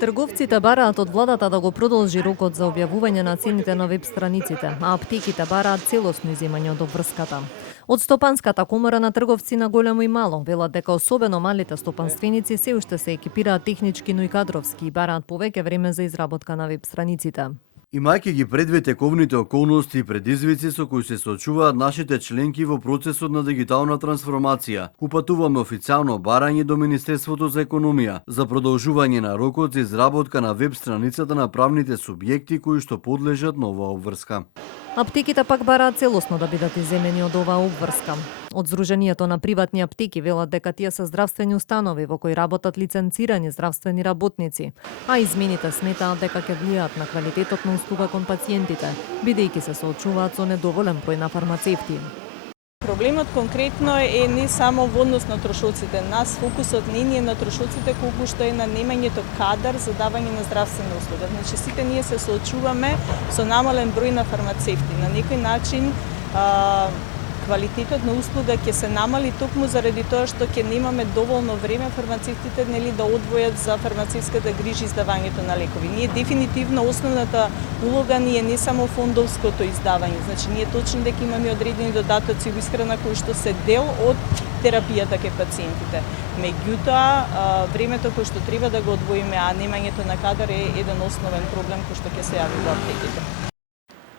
Трговците бараат од владата да го продолжи рокот за објавување на цените на веб страниците, а аптеките бараат целосно иземање од обврската. Од Стопанската комора на трговци на големо и мало велат дека особено малите стопанственици се уште се екипираат технички, но и кадровски и бараат повеќе време за изработка на веб страниците. Имајќи ги предвид тековните околности и предизвици со кои се соочуваат нашите членки во процесот на дигитална трансформација, упатуваме официјално барање до Министерството за економија за продолжување на рокот за изработка на веб страницата на правните субјекти кои што подлежат на оваа обврска. Аптеките пак бараат целосно да бидат иземени од оваа обврска. Од Сдруженијето на приватни аптеки велат дека тие се здравствени установи во кои работат лиценцирани здравствени работници, а измените сметаат дека ќе влијаат на квалитетот на услуга кон пациентите, бидејќи се соочуваат со недоволен број на фармацевти. Проблемот конкретно е не само во однос на трошоците. Нас фокусот не е на трошоците, колку што е на немањето кадар за давање на здравствена услуга. Значи сите ние се соочуваме со намален број на фармацевти. На некој начин квалитетот на услуга ќе се намали токму заради тоа што ќе немаме доволно време фармацевтите да одвојат за фармацевската грижа и издавањето на лекови. Ние дефинитивно основната улога ни е не само фондовското издавање, значи ние точно дека имаме одредени додатоци во исхрана кои што се дел од терапијата кај пациентите. Меѓутоа, времето кое што треба да го одвоиме, а немањето на кадар е еден основен проблем кој што ќе се јави во аптеките.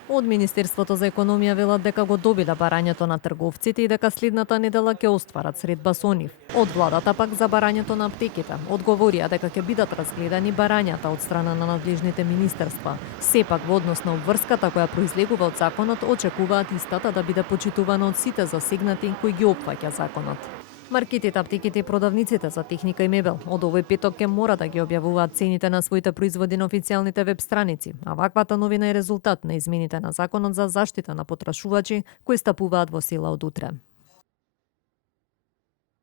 Од Министерството за економија велат дека го добиле барањето на трговците и дека следната недела ќе остварат средба со нив. Од владата пак за барањето на аптеките одговорија дека ќе бидат разгледани барањата од страна на надлежните министерства. Сепак во однос на обврската која произлегува од законот, очекуваат истата да биде почитувана од сите засегнати кои ги опфаќа законот. Маркетите, аптеките и продавниците за техника и мебел од овој петок ќе мора да ги објавуваат цените на своите производи на официјалните веб страници, а ваквата новина е резултат на измените на законот за заштита на потрашувачи кои стапуваат во сила од утре.